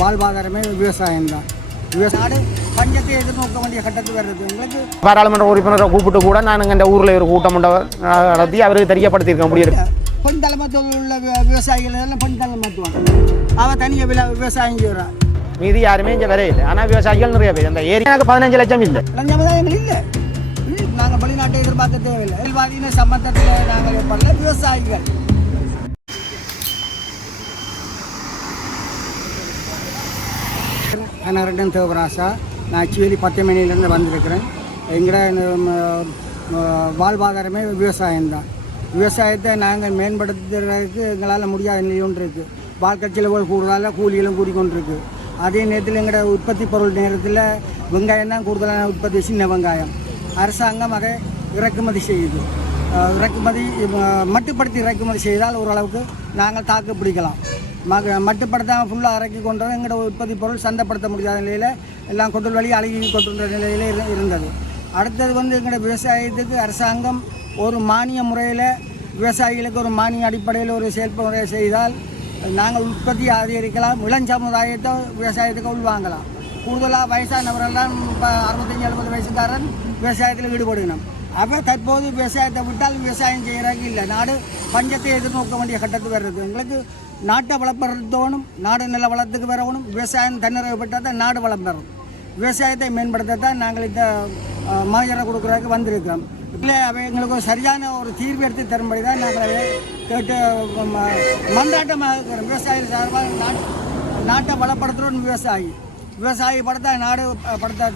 வாழ்வாதாரமே விவசாயம் தான். விவசாயம் பஞ்சத்தை எதிர்நோக்க வேண்டிய கட்டத்துக்கு வர்றது. எங்களுக்கு பாராளுமன்ற உறுப்பினரை கூப்பிட்டு கூட நான் இந்த ஊரில் ஒரு கூட்டம் நடத்தி அவருக்கு தெரியப்படுத்தியிருக்க முடியும் பெண் தலைமத்துவம் உள்ள விவசாயிகள் எல்லாம் பெண் தலைமத்துவம். அவள் தனியாக விவசாயம் செய்கிறான் மீதி யாருமே இங்கே வரே இல்லை. ஆனால் விவசாயிகள் நிறைய பேர். அந்த ஏரியாவுக்கு பதினஞ்சு லட்சம் இல்லை. இளஞ்சமுதாயங்கள் இல்லை. நாங்கள் வெளிநாட்டை எதிர்பார்க்க தேவையில்லை. செல்வாதீன சம்பந்தத்தில் நாங்கள் பண்ணல விவசாயிகள். கனகரட்டன் தேவராசா நான் ஆக்சுவலி பத்து மணிலேருந்து வந்திருக்கிறேன். எங்கட வாழ்வாதாரமே விவசாயம்தான். விவசாயத்தை நாங்கள் மேம்படுத்துறதுக்கு எங்களால் முடியாத நிலை இருக்குது வாழ்க்கை செலவுகள் கூடுதலாக கூலிகளும் கூடிக்கொண்டிருக்கு. அதே நேரத்தில் எங்களோட உற்பத்தி பொருள் நேரத்தில் வெங்காயம் தான் கூடுதலான உற்பத்தி சின்ன வெங்காயம். அரசாங்கம் அதை இறக்குமதி செய்யுது. இறக்குமதி மட்டுப்படுத்தி இறக்குமதி செய்தால் ஓரளவுக்கு நாங்கள் தாக்கு பிடிக்கலாம். மக மட்டுப்படுத்தாமல் ஃபுல்லாக இறக்கி கொண்டு வந்து எங்களோட உற்பத்தி பொருள் சந்தைப்படுத்த முடியாத நிலையில் எல்லாம் கொண்டு வழி அழுகி கொண்டுன்ற நிலையில் இரு- இருந்தது. அடுத்தது வந்து எங்களோட விவசாயத்துக்கு அரசாங்கம் ஒரு மானிய முறையில் விவசாயிகளுக்கு ஒரு மானிய அடிப்படையில் ஒரு செயல்முறையை செய்தால் நாங்கள் உற்பத்தி அதிகரிக்கலாம் இளம் சமுதாயத்தை விவசாயத்துக்கு உள்வாங்கலாம். கூடுதலாக வயசானவரெல்லாம் இப்போ அறுபத்தஞ்சி எழுபது வயசுக்காரன் விவசாயத்தில் ஈடுபடணும். அப்போ தற்போது விவசாயத்தை விட்டால் விவசாயம் செய்கிறாங்க இல்லை. நாடு பஞ்சத்தை எதிர்நோக்க வேண்டிய கட்டத்துக்கு வர்றது. எங்களுக்கு நாட்டை வளப்படுத்தணும் நாடு நில வளத்துக்கு வரணும் விவசாயம் தன்னிறைவு பெற்றால் தான் நாடு வளம் பெறும் விவசாயத்தை மேம்படுத்த தான் நாங்கள் இந்த மகஜரை கொடுக்குறதுக்கு வந்திருக்கிறோம். இல்லை அவை எங்களுக்கு ஒரு சரியான ஒரு தீர்வு எடுத்து தரும்படி தான் நாங்கள் அதை கேட்டு மந்தாட்டமாக இருக்கிறோம். விவசாயிகள் சார்பாக நாட்டு நாட்டை வளப்படுத்துகிறோம் விவசாயி. விவசாயி படுத்தா நாடு படுத்தா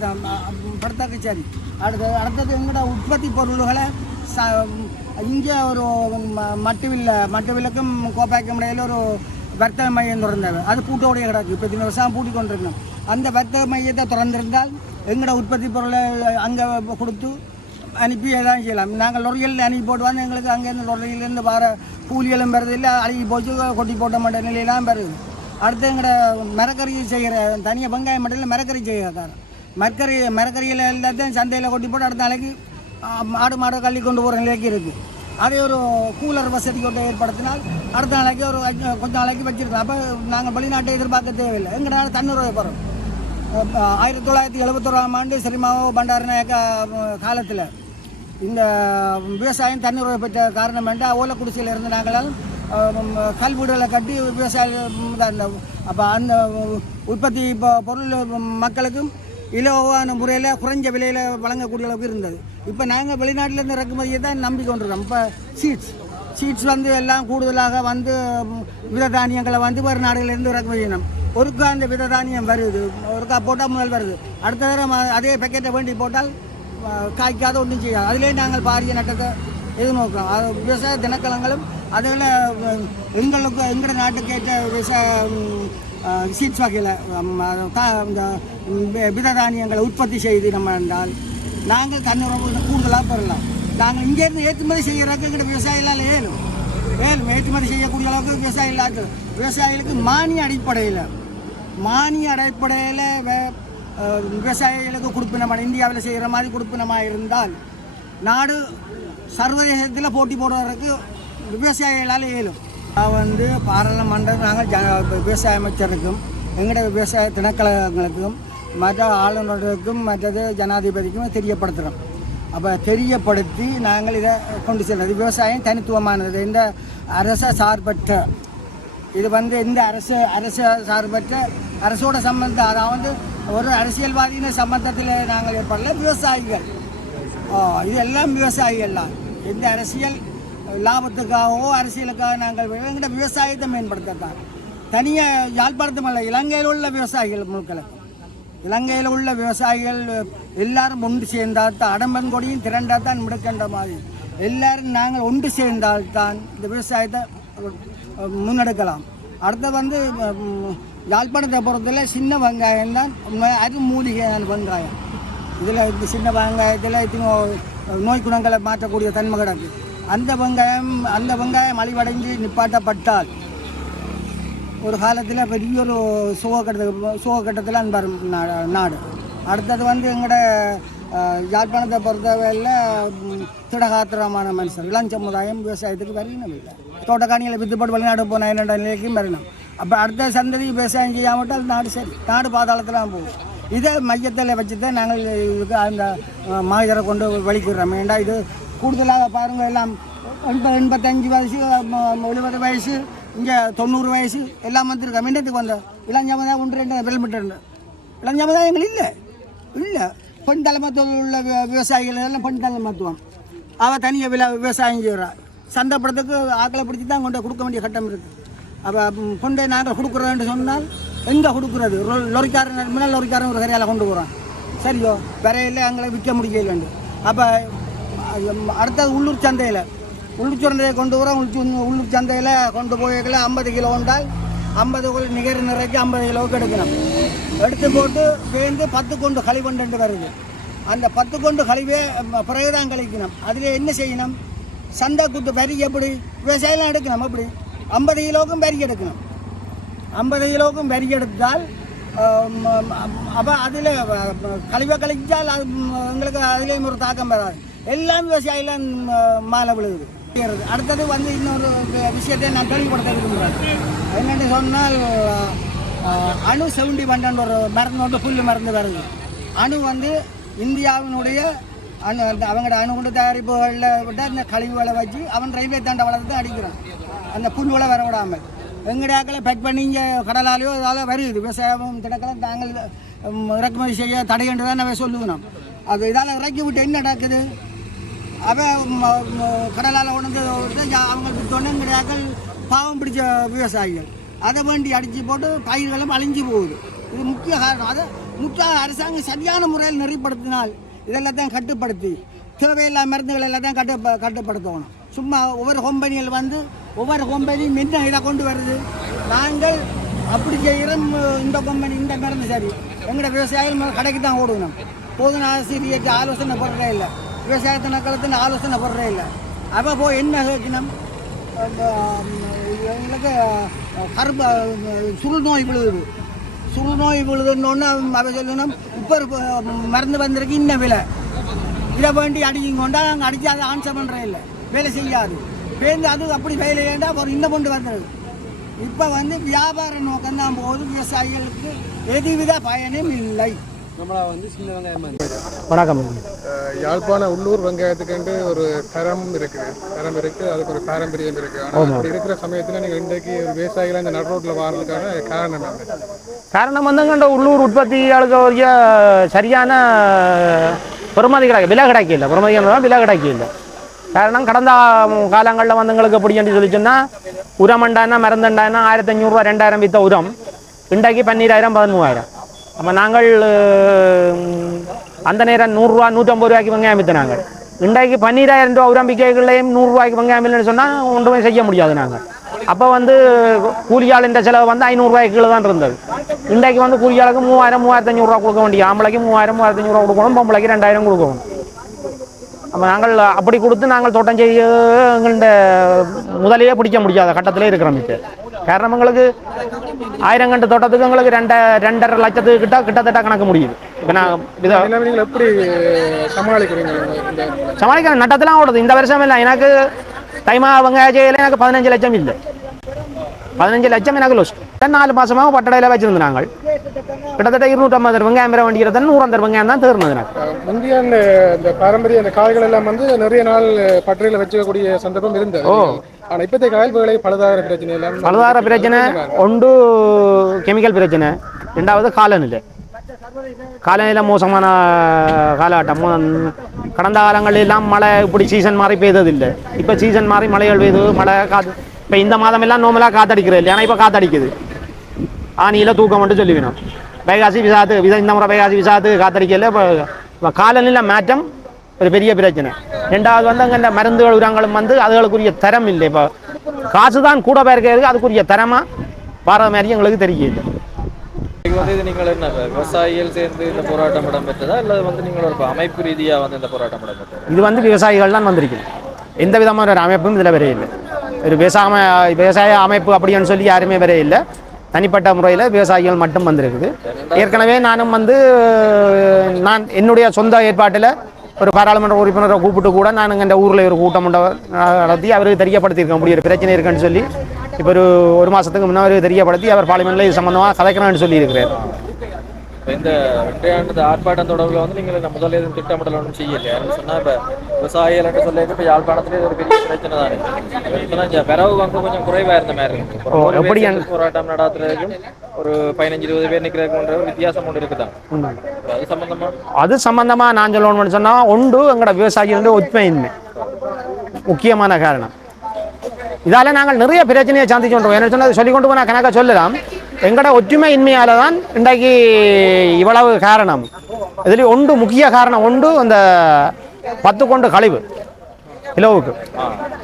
படுத்தாக்க சரி. அடுத்தது அடுத்தது எங்களோட உற்பத்தி பொருள்களை ச இங்கே ஒரு ம- மட்டு மட்டுவிலுக்கும் கோப்பாய்க்கும் இடையில ஒரு வர்த்தக மையம் திறந்தது. அது பூட்டோடைய கிடக்கு. இப்போ இந்த வருஷம் பூட்டி கொண்டிருக்கணும். அந்த வர்த்தக மையத்தை திறந்திருந்தால் எங்களோட உற்பத்தி பொருளை அங்கே கொடுத்து அனுப்பி எதாவது செய்யலாம். நாங்கள் லொரிகளில் அனுப்பி போட்டு வந்து எங்களுக்கு அங்கேருந்து லொரியிலேருந்து வர கூலிகளும் வருது. இல்லை அழுகி போச்சு கொட்டி போட்ட மாட்ட நிலையெல்லாம் பெறுது அடுத்து எங்களோட மரக்கறி செய்கிற தனியாக வெங்காயம் மட்டும் இல்லை மரக்கறி செய்யக்காரன் மரக்கறி மரக்கறியில் எல்லாத்தையும் சந்தையில் கொட்டி போட்டு அடுத்த நாளைக்கு ஆடு மாடு கள்ளி கொண்டு போகிற நிலைக்கு இருக்குது அதே ஒரு கூலர் வசதி கொண்டு ஏற்படுத்தினால் அடுத்த நாளைக்கு ஒரு கொஞ்ச நாளைக்கு வச்சிருக்கலாம் அப்போ நாங்கள் வெளிநாட்டை எதிர்பார்க்க தேவையில்லை. எங்களால் தன்னுறவை போகிறோம் ஆயிரத்தி தொள்ளாயிரத்தி எழுபத்தோராம் ஆண்டு சினிமாவோ பண்டாரநாயக்க காலத்தில் இந்த விவசாயம் தன்னுறவை பெற்ற காரணம் என்று ஓலை குடிசையில் இருந்து நாங்களால் அஹ், கல் வீடுகளை கட்டி விவசாயம் அப்போ அந்த உற்பத்தி பொருள் மக்களுக்கும் இலவான முறையில் குறைஞ்ச விலையில் வழங்கக்கூடிய அளவுக்கு இருந்தது. இப்போ நாங்கள் வெளிநாட்டிலேருந்து இறக்குமதியை தான் நம்பி கொண்டிருக்கோம். இப்போ சீட்ஸ் சீட்ஸ் வந்து எல்லாம் கூடுதலாக வந்து வித தானியங்களை வந்து வேறு நாடுகளிலிருந்து இறக்குமதி செய்யணும். ஒருக்கா அந்த வித தானியம் வருது ஒருக்கா போட்டால் முதல் வருது. அடுத்த தடவை அதே பேக்கெட்டை வேண்டி போட்டால் காய்க்காத ஒன்றும் செய்யாது. அதிலே நாங்கள் பாரிய நட்டத்தை எதிர்நோக்கிறோம். அது விவசாய தினக்கலங்களும் அதில் எங்களுக்கு எங்களோட நாட்டுக்கேற்ற விவசாய சீட்ஸ் வகையில் இந்த வித தானியங்களை உற்பத்தி செய்து நம்ம என்றால் நாங்கள் தன்னுறவு கூடுதலாக பெறலாம் நாங்கள் இங்கேருந்து ஏற்றுமதி செய்கிறதுக்கு எங்களோட விவசாயிகளால் ஏழும் ஏழும் ஏற்றுமதி செய்யக்கூடிய அளவுக்கு விவசாயம் இல்லாத விவசாயிகளுக்கு மானிய அடிப்படையில் மானிய அடிப்படையில் விவசாயிகளுக்கு கொடுப்பினமான இந்தியாவில் செய்கிற மாதிரி கொடுப்பினமாக இருந்தால் நாடு சர்வதேசத்தில் போட்டி போடுவதற்கு விவசாயிகளால் இயலும் நான் வந்து பாராளுமன்றம் நாங்கள் ஜ விவசாய அமைச்சருக்கும் எங்களோட விவசாய திணைக்கழகங்களுக்கும் மற்ற ஆளுநருக்கும் மற்றது ஜனாதிபதிக்கும் தெரியப்படுத்துகிறோம் அப்போ தெரியப்படுத்தி நாங்கள் இதை கொண்டு செல்வது விவசாயம் தனித்துவமானது. இந்த அரச சார்பற்ற இது வந்து இந்த அரசு அரசு சார்பற்ற அரசோட சம்பந்தம். அதாவது ஒரு அரசியல்வாதியின் சம்பந்தத்தில் நாங்கள் ஏற்படல விவசாயிகள். இதெல்லாம் விவசாயிகள் தான். இந்த அரசியல் லாபத்துக்காகவோ அரசியலுக்காக நாங்கள் எங்கள்கிட்ட விவசாயத்தை மேம்படுத்தத்தான். தனியாக யாழ்ப்பாணத்து மலை இலங்கையில் உள்ள விவசாயிகள் முழுக்களுக்கும். இலங்கையில் உள்ள விவசாயிகள் எல்லாரும் ஒன்று சேர்ந்தால் தான் அடம்பன் கொடியும் திரண்டால் தான் முடுக்கின்ற மாதிரி. எல்லாரும் நாங்கள் ஒன்று சேர்ந்தால்தான் இந்த விவசாயத்தை முன்னெடுக்கலாம். அடுத்து வந்து யாழ்ப்பாணத்தை பொறுத்தவரை சின்ன வெங்காயம் தான் அது மூலிகையான வெங்காயம். இதில் இந்த சின்ன வெங்காயத்தில் இத்தனை நோய் குணங்களை மாற்றக்கூடிய தன்மை கிடக்கு. அந்த வெங்காயம் அந்த வெங்காயம் அழிவடைஞ்சு நிப்பாட்டப்பட்டால் ஒரு காலத்தில் பெரிய ஒரு சுகக்கட்டத்துக்கு சுகக்கட்டத்தில் அன்பார் நாடு. அடுத்தது வந்து எங்களோட யாழ்ப்பாணத்தை பொறுத்தவரையில் திடகாத்திரமான மனுஷர். இளம் சமுதாயம் விவசாயத்துக்கு வரணும் இல்லை. தோட்டக்காணிகளை வித்துப்பட்டு வெளிநாடு போன என்னென்ன நிலைக்கும் வரணும். அப்போ அடுத்த சந்ததி விவசாயம் செய்யாமட்டால் நாடு சரி. நாடு பாதாளத்தில் போகும். இதை மையத்தில் வச்சு தான் நாங்கள் இதுக்கு அந்த மாயிரை கொண்டு வலிக்கிறோம் ஏண்டா இது கூடுதலாக பாருங்கள் எல்லாம் எண்பது எண்பத்தஞ்சு வயசு எழுபது வயசு இங்கே தொண்ணூறு வயசு எல்லாம் வந்திருக்கோம் மின்னத்துக்கு வந்த? இளஞ்சமதான் ஒன்று ரெண்டு வெல்மிட்டு இளஞ்சமதான் எங்களுக்கு இல்லை. இல்லை. பெண் தலைமத்துவம் உள்ள விவசாயிகள் எல்லாம் பெண் தலைமத்துவம். அவள் தனியாக வில விவசாயம் செய்கிறா சந்தைப்படுறதுக்கு ஆக்களை பிடிச்சி தான் கொண்டு கொடுக்க வேண்டிய கட்டம் இருக்குது அப்போ கொண்டு நாங்கள் கொடுக்குறோன்னு சொன்னால் எங்கே கொடுக்குறது? லொரிக்காரன் முன்னாள் லொரிக்காரன் ஒரு கரையால் கொண்டு போகிறான் சரியோ விரையில் எங்களை விற்க முடியலண்டு அப்போ அடுத்தது உள்ளூர் சந்தையில். உள்ளூர் சந்தையை கொண்டு வர உள்ளூர் உள்ளூர் சந்தையில் கொண்டு போய்க்கல ஐம்பது கிலோ கொண்டால் ஐம்பது கிலோ நிகர் நிறைக்கு ஐம்பது கிலோவுக்கு எடுக்கணும். எடுத்து போட்டு சேர்ந்து பத்து கொண்டு களிவண்டு வருது. அந்த பத்து கொண்டு கழிவே ம, பிறகுதான் கழிக்கணும். அதில் என்ன செய்யணும்? சந்தை கூட்டு வரி எப்படி? விவசாயம்லாம் எடுக்கணும் எப்படி ஐம்பது கிலோவுக்கும் வரி எடுக்கணும். ஐம்பது கிலோவுக்கும் வரி எடுத்தால் அப்போ அதில் கழிவை கழிச்சால் அது எங்களுக்கு அதுலேயும் ஒரு தாக்கம் வராது. எல்லாம் விவசாயிலாம் மாலை விழுகுது. அடுத்தது வந்து இன்னொரு விஷயத்தை நான் தெளிவுபடுத்த விரும்புகிறேன். என்னென்னு சொன்னால் அணு செவண்டி மண்டன் ஒரு மருந்து ஒன்று புல் மருந்து வருது. அணு வந்து இந்தியாவினுடைய அணு அந்த அவங்களோட அணுகுண்டு தயாரிப்புகளில் விட்டு அந்த கழிவுகளை வச்சு அவன் ரயில்வே தாண்ட வளர்த்து அடிக்கிறான். அந்த புல்வலை வர விடாமல் எங்கடாக்களை பெக் பண்ணி இங்கே கடலாலேயோ இதால் வருது. விவசாயம் திடக்கெல்லாம் தாங்கள் இறக்குமதி செய்ய தடையன்று தான் நம்ம சொல்லுவோம் அது இதால் இறக்கி விட்டு என்ன நடக்குது? அவன் கடலால் உணர்ந்து அவங்களுக்கு துணை எங்கடாக்கள் பாவம் பிடிச்ச விவசாயிகள். அதை வேண்டி அடித்து போட்டு பயிர்களும் அழிஞ்சு போகுது. இது முக்கிய காரணம். அதை முக்கிய அரசாங்கம் சரியான முறையில் நெறிப்படுத்தினால் இதெல்லாம் தான் கட்டுப்படுத்தி தேவையில்லாத மருந்துகள் எல்லாம் தான் கட்டு கட்டுப்படுத்தணும். சும்மா ஒவ்வொரு கம்பெனிகள் வந்து ஒவ்வொரு கம்பெனி என்ன இதை கொண்டு வருது? நாங்கள் அப்படி செய்கிறோம் இந்த கம்பெனி இந்த மருந்து சரி. எங்களோட விவசாயிகள் கடைக்கு தான் ஓடணும். போதும் ஆசிரியர் ஆலோசனை போடுறதே இல்லை. விவசாயத்தை காலத்தில் ஆலோசனை போடுறதே இல்லை. அப்போ போய் என்ன கேட்கணும்? எங்களுக்கு கருப்பு சுருள் நோய் விழுது சுருள் நோய் விழுதுன்னு அவ சொல்லணும் இப்போ மருந்து வந்திருக்கு இன்ன விலை. இதை வேண்டி அடிக்கிங்க கொண்டா நாங்கள் அடித்து அதை ஆன்சர் பண்ணுறே இல்லை. வேலை செய்யாது. பேருந்து அது அப்படி வேலை ஏண்டா ஒரு இந்த கொண்டு வந்துடுது இப்போ வந்து வியாபார நோக்கம் தான் விவசாயிகளுக்கு எதுவித பயனும் இல்லை. நம்மளா வந்து சின்ன வெங்காயம் மாதிரி வணக்கம். யாழ்ப்பாண உள்ளூர் வெங்காயத்துக்கு ஒரு தரம் இருக்குது. தரம் இருக்கு அதுக்கு ஒரு பாரம்பரியம் இருக்கு ஆனா அப்படி இருக்கிற சமயத்துல நீங்க இன்றைக்கு ஒரு விவசாயிகள் இந்த நடுரோட்ல வாரதுக்கான காரணம் என்ன? காரணம் வந்துங்கண்ட உள்ளூர் உற்பத்தியாளுக்கு உரிய சரியான பெறுமதி கிடைக்க விலை கிடைக்கல. என்றால் விலை கிடைக்கல. காரணம் கடந்த காலங்களில் வந்து எங்களுக்கு என்று சொல்லி சொன்னால் மருந்தண்டானா ஆயிரத்தி அஞ்சூறுரூவா ரெண்டாயிரம் வித்த உரம். இன்றைக்கு பன்னீராயிரம் பதிமூவாயிரம். அப்போ நாங்கள் அந்த நேரம் நூறுரூவா நூற்றம்பது ரூபாய்க்கு வெங்காயம் விற்றுனாங்க இன்றைக்கு பன்னீராயிரம் ரூபா உரம் விற்கைகளையும் நூறுரூவாய்க்கு வெங்காயம் இல்லைன்னு சொன்னால் ஒன்றுமே செய்ய முடியாது நாங்கள். அப்போ வந்து கூலியாளின் செலவு வந்து ஐநூறுரூவாய்க்கு கீழே தான் இருந்தது. இன்றைக்கு வந்து கூலியாளுக்கு மூவாயிரம் மூவாயிரத்தி அஞ்சூறுரூவா கொடுக்க வேண்டிய ஆம்பளைக்கு மூவாயிரம் மூவாயிரத்தி அஞ்சூறுரூவா கொடுக்கணும் பொம்பளைக்கு ரெண்டாயிரம் கொடுக்கணும். அப்போ நாங்கள் அப்படி கொடுத்து நாங்கள் தோட்டம் செய்ய எங்கள்கிட்ட முதலையே பிடிக்க முடியாத கட்டத்திலே இருக்கிறோம் இப்போ. காரணம் எங்களுக்கு ஆயிரம் கண்டு தோட்டத்துக்கு எங்களுக்கு ரெண்ட ரெண்டரை லட்சத்துக்கு கிட்ட கிட்டத்தட்ட கணக்கு முடியுது இப்போ நான் இதை நீங்கள் எப்படி சமாளிக்கிறீங்க இந்த சமாளிக்கிற நட்டத்தெல்லாம் ஓடுது இந்த வருஷம் இல்லை எனக்கு தைமா வெங்காய செய்யல எனக்கு பதினஞ்சு லட்சம் இல்லை பதினஞ்சு லட்சம் எனக்கு லோஸ் நாலு மாசமாக பட்டடையில் வச்சிருந்தோம் நாங்கள் கிட்டத்தட்ட இருநூற்றம்பது வெங்காயம் பெற வேண்டியது நூறந்தர் வெங்காயம் தான் தீர்ந்தது எனக்கு முந்தைய இந்த இந்த பாரம்பரிய அந்த காய்கள் எல்லாம் வந்து நிறைய நாள் பட்டறையில வச்சுக்கக்கூடிய சந்தர்ப்பம் இருந்தது ஆனால் இப்போதைய காயல் விலை பலதார பிரச்சனை இல்லை. பலதார பிரச்சனை ஒன்று கெமிக்கல் பிரச்சனை ரெண்டாவது காலநிலை. காலநிலை மோசமான காலகட்டம். கடந்த காலங்களெல்லாம் மழை இப்படி சீசன் மாறி பெய்ததில்லை. இப்போ சீசன் மாறி மழைகள் பெய்து மழை காத்து இப்போ இந்த மாதம் எல்லாம் நோமலாக காத்தடிக்கிறது இல்லை ஆனால் இப்போ காத்தடிக்குது. ஆனியில் தூக்கம் மட்டும் சொல்லிக்கணும் வைகாசி விசாத்து விசா இந்த முறை வைகாசி விசாத்து காத்தடிக்கல. இப்போ காலநிலை மாற்றம் ஒரு பெரிய பிரச்சனை. ரெண்டாவது வந்து அங்கே இந்த மருந்துகள் உரங்களும் வந்து அதுகளுக்குரிய தரம் இல்லை. இப்போ காசு தான் கூட பேருக்கு அதுக்குரிய தரமாக வர மாதிரி எங்களுக்கு தெரியல இது வந்து இது நீங்கள் என்ன விவசாயிகள் சேர்ந்து இந்த போராட்டம் இடம்பெற்றதா? இல்ல வந்து நீங்கள் ஒரு அமைப்பு ரீதியா வந்து இந்த போராட்டம் இடம்பெற்றதா? இது வந்து விவசாயிகள் தான் வந்திருக்குது எந்த விதமான ஒரு அமைப்பும் இதில் வரைய இல்லை. ஒரு விவசாய விவசாய அமைப்பு அப்படின்னு சொல்லி யாருமே வரைய இல்லை. தனிப்பட்ட முறையில் விவசாயிகள் மட்டும் வந்திருக்குது. ஏற்கனவே நானும் வந்து நான் என்னுடைய சொந்த ஏற்பாட்டில் ஒரு பாராளுமன்ற உறுப்பினரை கூப்பிட்டு கூட நான் இந்த ஊரில் ஒரு கூட்டம் நடத்தி அவருக்கு தெரியப்படுத்தியிருக்க முடியும் ஒரு பிரச்சனை இருக்குன்னு சொல்லி இப்போ ஒரு ஒரு மாதத்துக்கு முன்னாடி தெரியப்படுத்தி அவர் பார்லிமெண்ட்டில் இது சம்மந்தமாக கதைக்கிறான்னு சொல்லியிருக்கிறார். இப்ப இந்த ரெண்டாண்டு ஆர்ப்பாட்டம் தொடர்பில் வந்து நீங்கள் இந்த முதல்ல எதுவும் திட்டமிடல் ஒன்றும் செய்யலையா? சொன்னா இப்ப விவசாயிகள் என்று சொல்லி இப்ப யாழ்ப்பாணத்துல ஒரு பெரிய பிரச்சனை தானே. இப்ப இந்த வந்து கொஞ்சம் குறைவா இருந்த மாதிரி இருக்கு. போராட்டம் நடத்துறதுக்கும் ஒரு பதினஞ்சு இருபது பேர் நிக்கிறதுக்குன்ற ஒரு வித்தியாசம் ஒன்று இருக்குதான். அது சம்பந்தமா? அது சம்பந்தமாக நான் சொல்லணும்னு சொன்னால் ஒன்று எங்களோட விவசாயிகளுடைய ஒற்றுமையின்மை. முக்கியமான காரணம். இதால் நாங்கள் நிறைய பிரச்சனையை சந்திச்சுன்றோம் என்ன சொன்னது சொல்லி கொண்டு போனால் கணக்காக சொல்லலாம். எங்களோட ஒற்றுமையின்மையால் தான் இன்றைக்கு இவ்வளவு காரணம். இதில் ஒன்று முக்கிய காரணம் ஒன்று அந்த பத்து கொண்டு கழிவு. கிலோவுக்கு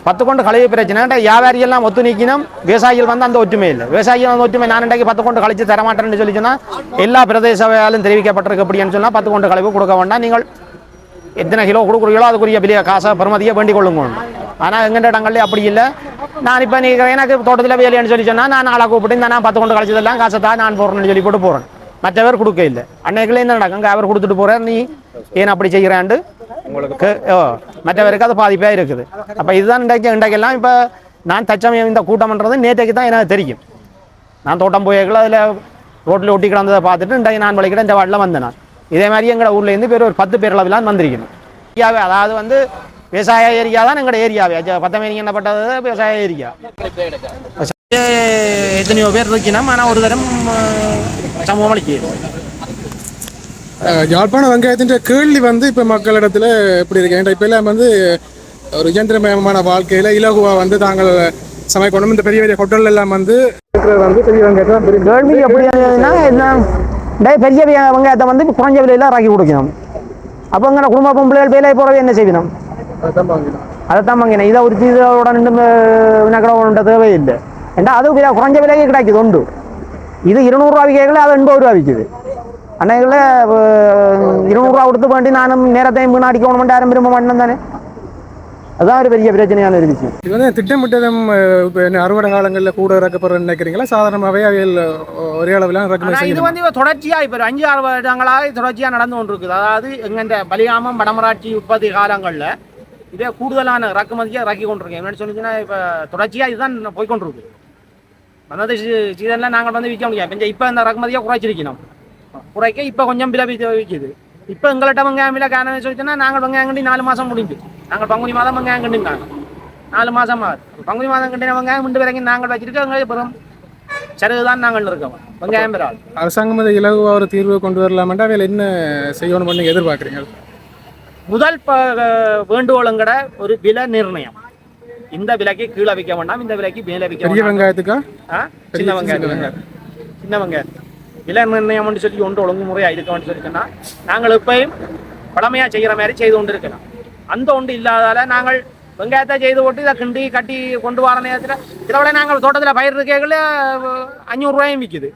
பத்து கொண்டு கழிவு பிரச்சனை. வியாபாரியெல்லாம் ஒத்து நீக்கினோம். விவசாயிகள் வந்து அந்த ஒற்றுமை இல்லை. விவசாயிகள் வந்து ஒற்றுமை. நான் இன்றைக்கு பத்து கொண்டு கழிச்சு தரமாட்டேன்னு சொல்லி சொன்னால் எல்லா பிரதேச தெரிவிக்கப்பட்டிருக்கு அப்படின்னு சொன்னால் பத்து கொண்டு கழிவு கொடுக்க வேண்டாம். நீங்கள் எத்தனை கிலோ கொடுக்குறீங்களோ அதுக்குரிய பெரிய காசை பெருமதியை வேண்டிக் கொள்ளுங்க ஆனால் எங்கள்ட இடங்கள்ல அப்படி இல்லை. நான் இப்போ நீ எனக்கு தோட்டத்தில் வேலைன்னு சொல்லி சொன்னால் நான் ஆளை கூப்பிட்டு இந்த நான் பத்து கொண்டு கழிச்சதெல்லாம் காசை தான் நான் போடுறேன்னு சொல்லி போட்டு போகிறேன் மற்றவர் கொடுக்க இல்லை. அன்னைக்குள்ள என்ன நடக்குங்க? அவர் கொடுத்துட்டு போகிறார் நீ ஏன் அப்படி செய்கிறாண்டு உங்களுக்கு ஓ மற்றவருக்கு அது பாதிப்பாக இருக்குது. அப்போ இதுதான் இன்றைக்கு இன்றைக்கெல்லாம் இப்போ நான் தச்சமயம் இந்த கூட்டம்ன்றது நேற்றைக்கு தான் எனக்கு தெரியும். நான் தோட்டம் போயக்குள்ள அதில் ரோட்டில் ஒட்டி கிடந்ததை பார்த்துட்டு இன்றைக்கு நான் வலிக்கிட்ட இந்த வாட்டில் வந்தேன் இதே மாதிரி எங்கள் ஊர்லேருந்து பேர் ஒரு பத்து பேர் அளவிலாம் வந்திருக்கணும். அதாவது வந்து விவசாய ஏரியா தான் எங்களோட ஏரியாவே பத்தமேனிக்கு என்னப்பட்டது? விவசாய ஏரியா. எத்தனையோ பேர் இருக்கணும் ஆனால் ஒரு தரம் அளிக்கிறது அஹ், யாழ்ப்பாண வெங்காயத்தின் கேள்வி வந்து இப்போ மக்களிடத்துல எப்படி இருக்கு? ஏன்டா இப்போ எல்லாம் வந்து ஒரு இயந்திரமயமான வாழ்க்கையில இலகுவா வந்து தாங்கள் சமைக்கணும். இந்த பெரிய பெரிய ஹோட்டல் எல்லாம் வந்து இருக்கிறது வந்து பெரிய வெங்காயத்தை தான் பெரிய கேள்வி எப்படி இருந்ததுன்னா என்ன பெரிய வெங்காயத்தை வந்து இப்ப குறைஞ்ச விலையில இறக்கி கொடுக்கணும். அப்போ எங்களை குடும்ப பொம்பளைகள் வேலை போகிறவே என்ன செய்யணும்? அதான் வாங்கினேன். இதை ஒரு இதோட நின்று வினக்கட தேவையில்லை. ஏண்டா அது விலை குறைஞ்ச விலைக்கு கிடைக்குது உண்டு. இது இருநூறுவா விற்கல அது எண்பது ரூபா விற்குது. அன்னைக்குள்ள இருநூறுவா கொடுத்து வேண்டி நானும் நேரத்தையும் வீணாடிக்கணும் யாரும் விரும்ப மாட்டேன் தானே? அதுதான் ஒரு பெரிய பிரச்சனையான ஒரு விஷயம். இது வந்து திட்டமிட்டதும் என்ன அறுவடை காலங்களில் கூட இறக்கப்படுறன்னு நினைக்கிறீங்களா? சாதாரணமாகவே அவையில் ஒரே அளவில் இது வந்து இப்ப தொடர்ச்சியா இப்ப அஞ்சு ஆறு வருடங்களாக தொடர்ச்சியா நடந்து கொண்டு இருக்குது அதாவது எங்க இந்த பலியாமம் வடமராட்சி உற்பத்தி காலங்கள்ல இதே கூடுதலான இறக்குமதியை இறக்கி கொண்டிருக்கேன். என்னன்னு சொன்னீங்கன்னா இப்போ தொடர்ச்சியா இதுதான் போய் கொண்டிருக்கு வந்தது சீசன்ல நாங்கள் வந்து விற்க முடியாது. கொஞ்சம் இப்ப இந்த ரக்குமதியாக குறைச்சிருக்கணும். குறைக்க இப்ப கொஞ்சம் விலை விற்கிது. இப்ப எங்கள்கிட்ட வெங்காயம் விலை காரணம் சொல்லிச்சுன்னா நாங்கள் வெங்காயம் கண்டி நாலு மாதம் முடிஞ்சு. நாங்கள் பங்குனி மாதம் வெங்காயம் கண்டிருக்காங்க நாலு மாசம் ஆகுது. பங்குனி மாதம் கண்டின வெங்காயம் முண்டு வரைக்கும் நாங்கள் வச்சிருக்கோம் எங்களுக்கு பெரும் தான் நாங்கள் இருக்கோம். வெங்காயம் பெறாது. அரசாங்கம் இலகுவாக ஒரு தீர்வு கொண்டு வரலாமெண்டா? வேலை என்ன செய்யணும்னு நீங்கள் எதிர்பார்க்குறீங்க? முதல் ப வேண்டுகோளுங்கட ஒரு விலை நிர்ணயம். இந்த விலைக்கு கீழே விற்க வேண்டாம் இந்த விலைக்கு மேலே விற்க பெரிய வெங்காயத்துக்கா? சின்ன வெங்காயம். சின்ன வெங்காயம். விலை நிர்ணயம்னு சொல்லி ஒன்று ஒழுங்குமுறையாக இருக்கணும்னு சொல்லி சொன்னா நாங்கள் இப்பயும் பழமையா செய்கிற மாதிரி செய்து கொண்டு இருக்கலாம் அந்த ஒன்று இல்லாதால நாங்கள் வெங்காயத்தை செய்து போட்டு இதை கிண்டி கட்டி கொண்டு வர நேரத்தில் இதை விட நாங்கள் தோட்டத்தில் பயிர் இருக்கைகள அஞ்சூறுரூவாயும் விற்கிது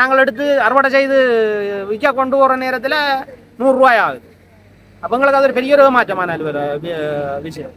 நாங்கள் எடுத்து அறுவடை செய்து விற்க கொண்டு வர நேரத்தில் நூறுரூவாய் ஆகுது. அப்போ எங்களுக்கு அது ஒரு பெரிய ஒரு மாற்றமான ஒரு விஷயம்.